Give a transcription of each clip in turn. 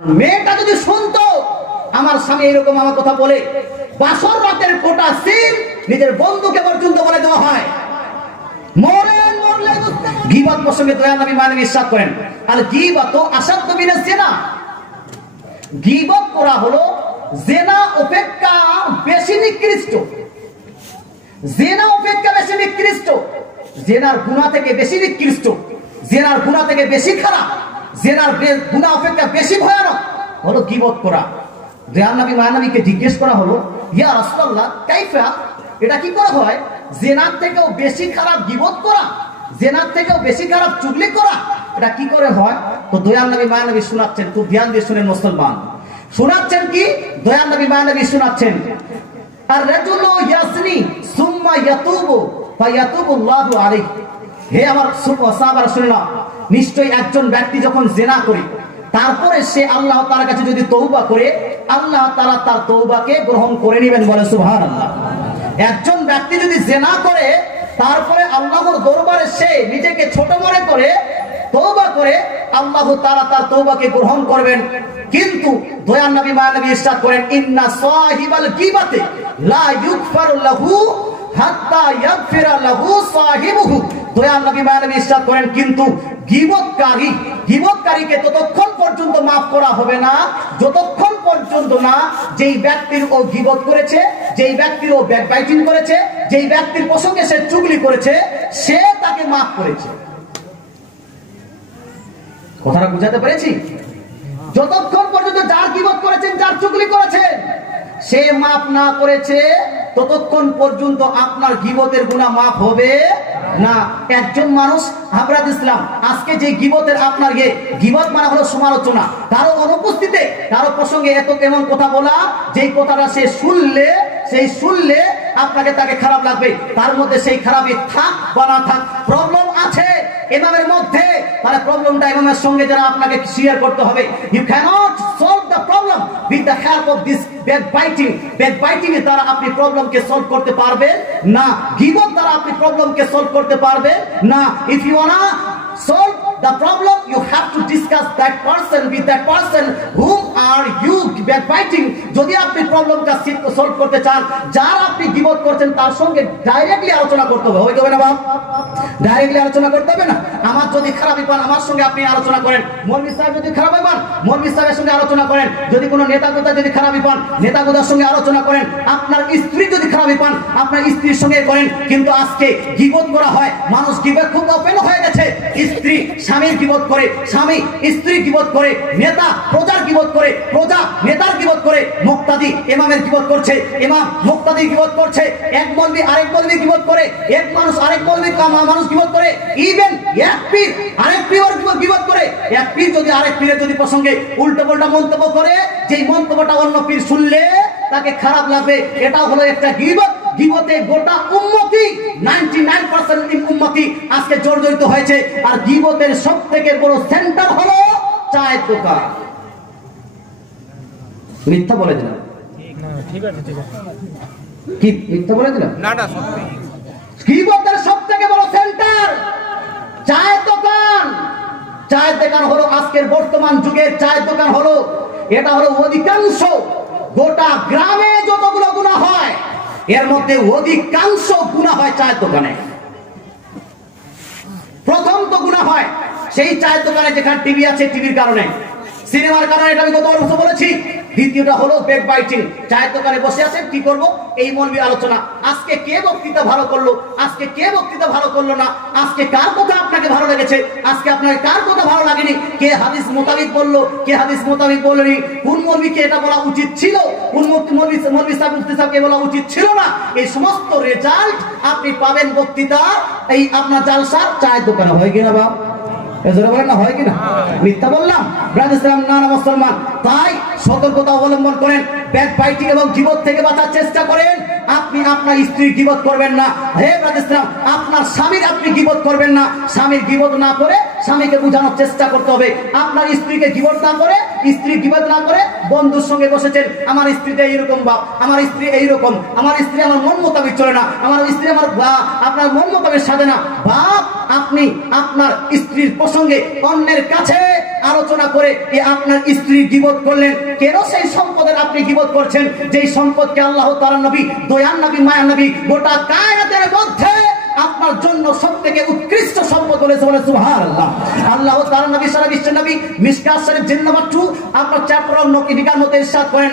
মেয়েটা যদি শুনতো আমার স্বামী এরকম আমার কথা বলে, বাসর রাতের কোটা সিন নিজের বন্ধুকে পর্যন্ত বলে দেওয়া হয়। গীবত প্রসঙ্গে দয়াল নবী মানবী ইরশাদ করেন, আল গীবাতু আশাদ্দু মিনাজ জিনা। গীবত করা হলো জিনা অপেক্ষা বেশি নিকৃষ্ট। জিনা অপেক্ষা বেশি নিকৃষ্ট, জিনার গুনাহ থেকে বেশি নিকৃষ্ট, জিনার গুনাহ থেকে বেশি খারাপ, জিনার গুনাহ অপেক্ষা বেশি ভয়ানক হলো গীবত করা। দয়াল নবী মানবীকে জিজ্ঞেস করা হলো, ইয়া রাসূলুল্লাহ কাইফা, এটা কি করে হয়? জিনার থেকেও বেশি খারাপ গীবত করা, জিনার থেকেও বেশি খারাপ চুগলি করা, এটা কি করে হয়? তো দয়াল নবী মানবী শোনাচ্ছেন, খুব ধ্যান দিয়ে শুনেন মুসলমান। শোনাচ্ছেন কি? দয়াল নবী মানবী শোনাচ্ছেন, আর রাজুলু ইয়াসনি সুম্মা ইয়াতুবু ফায়াতুবুল্লাহু আলাইহি। হে আমার সাহাবারা শুনে নাও, নিশ্চয়ই একজন ব্যক্তি যখন জিনা করে তারপরে সে আল্লাহ তাআলার কাছে যদি তওবা করে, আল্লাহ তাআলা তার তওবাকে গ্রহণ করে নেবেন, বলে সুবহানাল্লাহ। একজন ব্যক্তি যদি জিনা করে তারপরে আল্লাহর দরবারে সে নিজেকে ছোট মনে করে তওবা করে, আল্লাহ তাআলা তার তওবাকে গ্রহণ করবেন। কিন্তু দয়াল নবী মানবী ইরশাদ করেন, ইন্না সাহিবাল গীবাতি লা ইগফারু লাহু হাত্তা ইয়াগফিরা লাহু সাহিবুহু। দয়াল নবী মানবী ইরশাদ করেন, কিন্তু গীবতকারীকে ততক্ষণ পর্যন্ত মাফ করা হবে না যতক্ষণ পর্যন্ত না যেই ব্যক্তির ও গীবত করেছে, যেই ব্যক্তির ও ব্যাকবাইটিং করেছে, যেই ব্যক্তির প্রসঙ্গে সে চুগলি করেছে, সে তাকে মাফ করেছে। কথাটা বুঝাতে পেরেছি? যতক্ষণ পর্যন্ত যার গীবত করেছেন, যার চুগলি করেছেন, সে মাফ না করেছে ততক্ষণ পর্যন্ত আপনার গীবতের গুনাহ মাফ হবে না। একজন মানুষ হাবরাত ইসলাম আজকে যে গীবতের আপনার গীবত মানে হলো সমালোচনা, কারো অনুপস্থিতিতে কারো প্রসঙ্গে এত কেমন কথা বলা, যেই কথাটা সে শুনলে আপনাকে তাকে খারাপ লাগবে, তার মধ্যে সেই খারাপই থাক বা না থাক, প্রবলেম আছে ইমামের মধ্যে, তাহলে প্রবলেমটা ইমামের সঙ্গে যারা আপনাকে শেয়ার করতে হবে। You can't solve the problem with the help of this backbiting. Backbiting এর দ্বারা আপনি প্রবলেমকে সলভ করতে পারবেন না, গীবত দ্বারা আপনি প্রবলেমকে সলভ করতে পারবেন না। If you wanna solve the problem, you have to discuss that person with that person whom are you backbiting. যদি আপনি প্রবলেমটা সলভ করতে চান, যার আপনি গীবত করছেন তার সঙ্গে ডাইরেক্টলি আলোচনা করতে হবে, হবে না বাপ? ডাইরেক্টলি আলোচনা করতে হবে না। আমার যদি খারাপই পান, আমার সঙ্গে আপনি আলোচনা করেন। মৌলভী সাহেব যদি খারাপই পান, মৌলভী সাহেবের সঙ্গে আলোচনা করেন। যদি কোনো নেতাগোতা যদি খারাপই পান, নেতাগোতার সঙ্গে আলোচনা করেন। আপনার স্ত্রী যদি খারাপই পান, আপনার স্ত্রীর সঙ্গে করেন। কিন্তু আজকে গীবত করা হয়, মানুষ গীবত খুব ওপেন হয়ে গেছে। স্ত্রী স্বামীর গীবত করে, স্বামী স্ত্রীর গীবত করে, নেতা প্রজার গীবত করে, প্রজা নেতার গীবত করে, মুক্তাদি ইমামের গীবত করছে, ইমাম মুক্তাদির গীবত করছে, এক মৌলভী আরেক মৌলভীর গীবত করে, এক মানুষ আরেক মৌলভীর মানুষ গীবত করে, ইভেন এক পীর আরেক পীরের গীবত করে। এক পীর যদি আরেক পীরের যদি প্রসঙ্গে উল্টো পাল্টা মন্তব্য করে, যেই মন্তব্যটা অন্য পীর শুনলে তাকে খারাপ লাগবে, এটা হলো একটা গীবত। গীবতে গোটা উম্মতি 99% উম্মতি আজকে জর্জরিত হয়েছে। আর গীবতের সবথেকে বড় সেন্টার হলো চায়ের দোকান। মিথ্যা বলে দিলাম? ঠিক আছে, ঠিক আছে, কি মিথ্যা বলে দিলাম? না না, সত্যি। গীবতের সবথেকে বড় সেন্টার চায়ের দোকান। চায়ের দোকান হলো আজকের বর্তমান যুগের চায়ের দোকান হলো, এটা হলো অধিকাংশ গোটা গ্রামে যতগুলো গুনাহ হয় এর মধ্যে অধিকাংশ গুনাহ হয় চায়ের দোকানে। প্রথম তো গুনাহ হয় সেই চায়ের দোকানে, যেখানে টিভি আছে, টিভির কারণে, সিনেমার কারণে, এটা আমি গত বছর বলেছি। দ্বিতীয়টা হলো ব্যাকবাইটিং। চায়ের দোকানে বসে আছেন, কি করব এই মৌলবী আলোচনা, আজকে কে বক্তৃতা ভালো করলো, আজকে কে বক্তৃতা ভালো করলো না, আজকে কার কথা আপনাকে ভালো লেগেছে, আজকে আপনাকে কার কথা ভালো লাগেনি, কে হাদিস মোতাবিক বললো, কে হাদিস মোতাবিক বলেনি, কোন মৌলবীকে এটা বলা উচিত ছিল, কোন মৌলবী সাহেব মুফতি সাহেবকে বলা উচিত ছিল না, এই সমস্ত রেজাল্ট আপনি পাবেন বক্তৃতা এই আপনার জালসার চায়ের দোকানে। হয় কিনা বাবা? হয় কিনা? মিথ্যা বললাম? না না মুসলমান, তাই সতর্কতা অবলম্বন করেন, ব্যাকবাইটিং এবং গীবত থেকে বাঁচার চেষ্টা করেন। আপনি আপনার স্ত্রীর গীবত করবেন না। হে ব্রাদার, আপনার স্বামীর আপনি গীবত করবেন না। স্বামীর গীবত না করে স্বামীকে বোঝানোর চেষ্টা করতে হবে। আপনার স্ত্রীকে গীবত না করে, স্ত্রী গীবত না করে, বন্ধুর সঙ্গে বসেছেন, আমার স্ত্রীটা এইরকম বাপ, আমার স্ত্রী এইরকম, আমার স্ত্রী আমার মন মোতাবেক চলে না, আমার স্ত্রী আমার আপনার মন মোতাবেক সাজে না। বাপ, আপনি আপনার স্ত্রীর প্রসঙ্গে অন্যের কাছে আলোচনা করে আপনার স্ত্রী গীবত করলেন। কেন সেই সম্পদের আপনি গীবত করছেন, যেই সম্পদকে আল্লাহ তাআলার নবী, দয়ার নবী, মায়ার নবী গোটা কায়নাতের মধ্যে আপনার জন্য সবথেকে উৎকৃষ্ট সম্পদ বলেছে, বলে সুবহানাল্লাহ। আল্লাহ তাআলার নবী, সারা বিশ্বের নবী, মিশকাত শরীফ জিল্দ নাম্বার 2 আপনার চ্যাপ্টার নকিবিকার মধ্যে ইরশাদ করেন,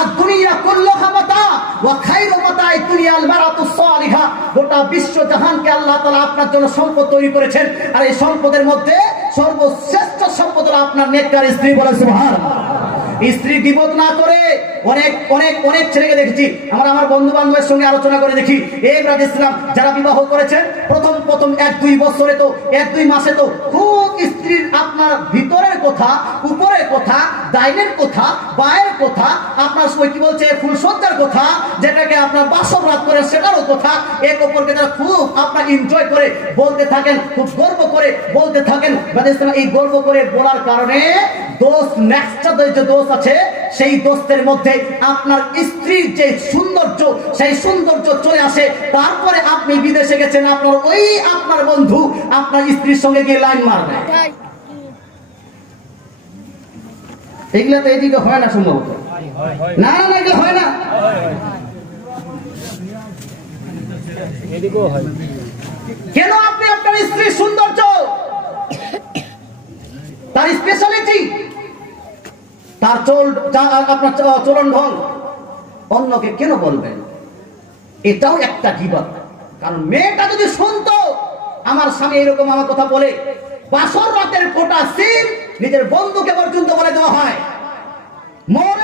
আদ-দুনিয়া কুল্লুহা মাতা ওয়া খায়রু মাতা'i দুনিয়াল মারাতুস সালিহা। গোটা বিশ্ব জাহানকে আল্লাহ তাআলা আপনার জন্য সম্পদ তৈরি করেছেন, আর এই সম্পদের মধ্যে সর্বশ্রেষ্ঠ সম্পদ হলো আপনার নেককার স্ত্রী, বলে সুবহানাল্লাহ। স্ত্রী গীবত না করে অনেক অনেক অনেক ছেলেকে দেখেছি, আমার বন্ধু বান্ধবের সঙ্গে আলোচনা করে দেখি, এবার ইসলাম যারা বিবাহ করেছেন প্রথম 1-2 বছরে তো 1-2 মাসে তো খুব স্ত্রীর আপনার ভিতরের কথা, উপরের কথা, ডাইনের কথা, বায়ের কথা, আপনার কি বলছে ফুলসজ্জার কথা, যেটাকে আপনার বাসর রাত করে সেটারও কথা, এক অপরকে তারা খুব আপনার এনজয় করে বলতে থাকেন, খুব গর্ব করে বলতে থাকেন। এই গর্ব করে বলার কারণে দোষ, নেক্সট যে দোষ আছে, সেই দোষের মধ্যে আপনার স্ত্রীর যে সৌন্দর্য, সেই সৌন্দর্য চলে আসে। তারপরে আপনি বিদেশে গেছেন, আপনার ওই আপনার বন্ধু আপনার স্ত্রীর সঙ্গে গিয়ে লাইন মারবে। এগুলা তো এদিকে হয় না সম্ভবত, না না এগুলো হয় না, এদিকেও হয়। কেন? আপনি আপনার স্ত্রীর সৌন্দর্য, তার স্পেশালিটি, তার আপনার চলন ঢং অন্যকে কেন বলবেন? এটাও একটা গীবত। কারণ মেয়েটা যদি শুনতো আমার স্বামী এরকম আমার কথা বলে, বাসর রাতের কোটা সিন নিজের বন্ধুকে পর্যন্ত বলে দেওয়া হয়, মন